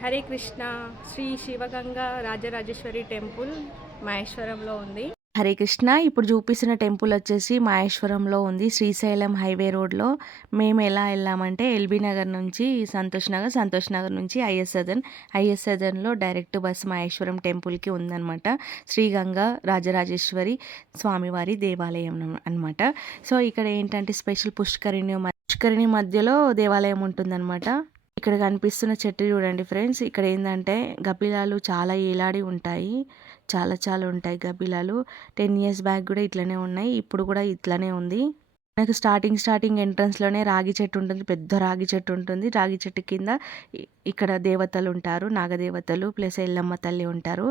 Hare Krishna Shri Shivaganga Rajarajeshwari temple మహేశ్వరంలో ఉంది. హరే కృష్ణ ఇప్పుడు చూపిస్తున్న టెంపుల్ వచ్చేసి మహేశ్వరంలో ఉంది. శ్రీశైలం హైవే రోడ్లో మేము ఎలా వెళ్ళామంటే ఎల్బీ నగర్ నుంచి సంతోష్ నగర్ సంతోష్ నగర్ నుంచి ఐఎస్ సదన్. ఐఎస్ సదన్లో డైరెక్ట్ బస్ మహేశ్వరం టెంపుల్కి ఉందన్నమాట. శ్రీ గంగా రాజరాజేశ్వరి స్వామివారి దేవాలయం అన్నమాట. సో ఇక్కడ ఏంటంటే స్పెషల్ పుష్కరిణి పుష్కరిణి మధ్యలో దేవాలయం ఉంటుందన్నమాట. ఇక్కడ కనిపిస్తున్న చెట్టు చూడండి ఫ్రెండ్స్. ఇక్కడ ఏంటంటే గబ్బిలాలు చాలా ఏలాడి ఉంటాయి. చాలా చాలా ఉంటాయి గబ్బిలాలు. టెన్ ఇయర్స్ బ్యాక్ కూడా ఇట్లనే ఉన్నాయి. ఇప్పుడు కూడా ఇట్లనే ఉంది. మనకు స్టార్టింగ్ స్టార్టింగ్ ఎంట్రన్స్లోనే రాగి చెట్టు ఉంటుంది పెద్ద రాగి చెట్టు ఉంటుంది. రాగి చెట్టు కింద ఇక్కడ దేవతలు ఉంటారు నాగదేవతలు ప్లస్ ఎల్లమ్మ తల్లి ఉంటారు.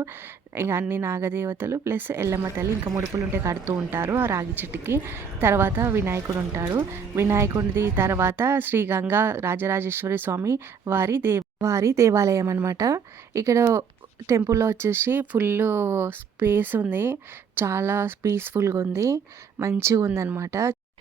ఇంకా అన్ని నాగదేవతలు ప్లస్ ఎల్లమ్మ తల్లి ఇంకా ముడుపులు ఉంటే కడుతూ ఉంటారు ఆ రాగి చెట్టుకి. తర్వాత వినాయకుడు ఉంటాడు. వినాయకుడిది తర్వాత శ్రీ గంగా రాజరాజేశ్వరి స్వామి వారి దే వారి దేవాలయం అనమాట ఇక్కడ టెంపుల్లో వచ్చేసి ఫుల్ స్పేస్ ఉంది. చాలా పీస్ఫుల్గా ఉంది. మంచిగా ఉందన్నమాట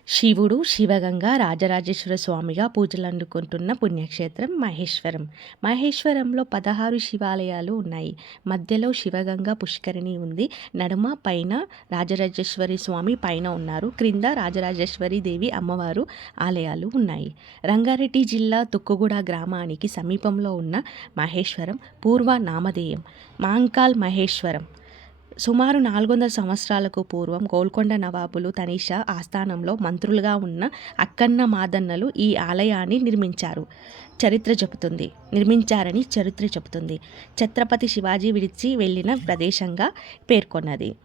శివుడు శివగంగా రాజరాజేశ్వర స్వామిగా పూజలు అందుకుంటున్న పుణ్యక్షేత్రం మహేశ్వరం. మహేశ్వరంలో పదహారు శివాలయాలు ఉన్నాయి. మధ్యలో శివగంగా పుష్కరిణి ఉంది. నడుమ పైన రాజరాజేశ్వరి స్వామి పైన ఉన్నారు. క్రింద రాజరాజేశ్వరి దేవి అమ్మవారు ఆలయాలు ఉన్నాయి. రంగారెడ్డి జిల్లా తుక్కుగూడ గ్రామానికి సమీపంలో ఉన్న మహేశ్వరం పూర్వ నామధేయం మాంకాల్ మహేశ్వరం. సుమారు నాలుగు వందల సంవత్సరాలకు పూర్వం గోల్కొండ నవాబులు తనీషా ఆస్థానంలో మంత్రులుగా ఉన్న అక్కన్న మాదన్నలు ఈ ఆలయాన్ని నిర్మించారు. చరిత్ర చెబుతుంది. నిర్మించారని చరిత్ర చెబుతుంది. ఛత్రపతి శివాజీ విడిచి వెళ్ళిన ప్రదేశంగా పేర్కొన్నది.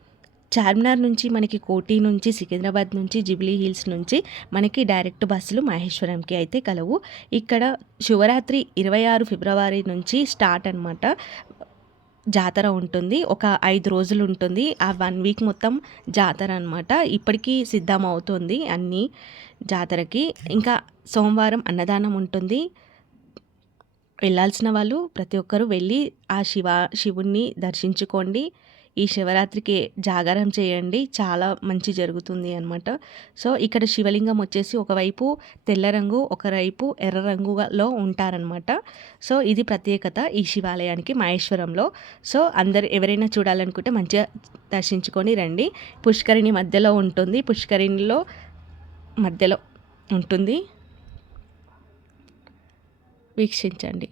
చార్మినార్ నుంచి మనకి కోటి నుంచి సికింద్రాబాద్ నుంచి జిబ్లీ హిల్స్ నుంచి మనకి డైరెక్ట్ బస్సులు మహేశ్వరంకి అయితే కలవు. ఇక్కడ శివరాత్రి ఇరవై ఆరు ఫిబ్రవరి నుంచి స్టార్ట్ అన్నమాట. జాతర ఉంటుంది. ఒక ఐదు రోజులు ఉంటుంది. ఆ వన్ వీక్ మొత్తం జాతర అనమాట ఇప్పటికీ సిద్ధం అవుతుంది అన్ని జాతరకి. ఇంకా సోమవారం అన్నదానం ఉంటుంది. వెళ్ళాల్సిన వాళ్ళు ప్రతి ఒక్కరూ వెళ్ళి ఆ శివ శివుణ్ణి దర్శించుకోండి. ఈ శివరాత్రికి జాగారం చేయండి. చాలా మంచి జరుగుతుంది అనమాట సో ఇక్కడ శివలింగం వచ్చేసి ఒకవైపు తెల్ల రంగు ఒకవైపు ఎర్ర రంగులో ఉంటారనమాట సో ఇది ప్రత్యేకత ఈ శివాలయానికి మహేశ్వరంలో. సో అందరు ఎవరైనా చూడాలనుకుంటే మంచిగా దర్శించుకొని రండి. పుష్కరిణి మధ్యలో ఉంటుంది. పుష్కరిణిలో మధ్యలో ఉంటుంది. వీక్షించండి.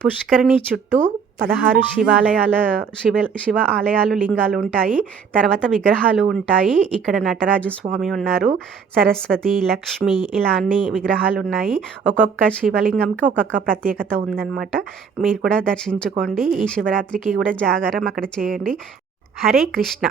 పుష్కరిణి చుట్టూ పదహారు శివాలయాల శివ శివ ఆలయాలు లింగాలు ఉంటాయి. తర్వాత విగ్రహాలు ఉంటాయి. ఇక్కడ నటరాజు స్వామి ఉన్నారు. సరస్వతి లక్ష్మి ఇలా అన్ని విగ్రహాలు ఉన్నాయి. ఒక్కొక్క శివలింగంకి ఒక్కొక్క ప్రత్యేకత ఉందన్నమాట. మీరు కూడా దర్శించుకోండి. ఈ శివరాత్రికి కూడా జాగారం అక్కడ చేయండి. హరే కృష్ణ.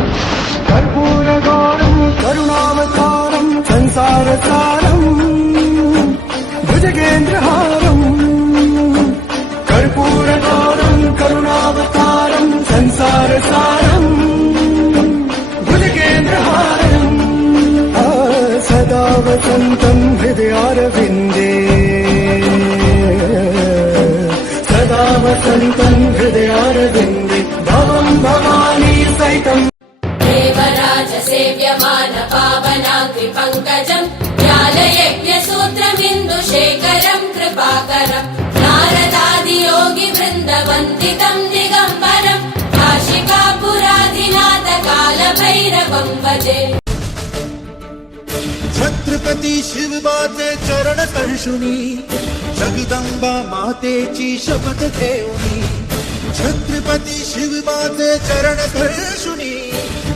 கற்பூரகாரம் கருணாவதாரம் சம்சாரசா पावनाग्रिपङ्कजम् ज्ञानयज्ञसूत्रमिन्दुशेखरम् कृपाकरम्। नारदादियोगिवृन्दवन्दितम् दिगम्बरम्। काशिकापुराधिनाथकालभैरवम् भजे। छत्रपती शिवबाचे चरण स्पर्शुनी जगदंबा मातेची शपथ घेऊनी छत्रपती शिवबाचे चरण स्पर्शुनी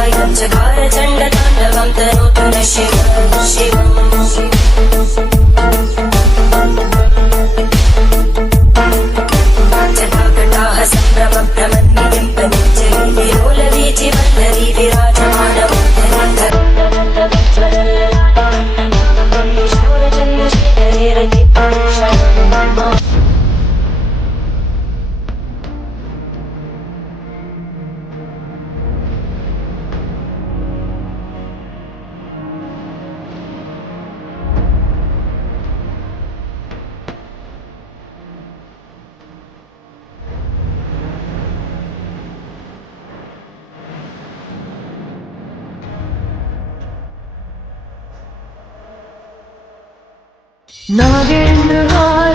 हा प्रियामुचा जलप्रवाहभावितस्तरे घरेवलम्ब्य पिताम्बुजङ्गमट्टमट्टमट्टमन्निनादमट्टमर्वयं चकारचण्डताण्डवं तनोतु நாகேந்திரா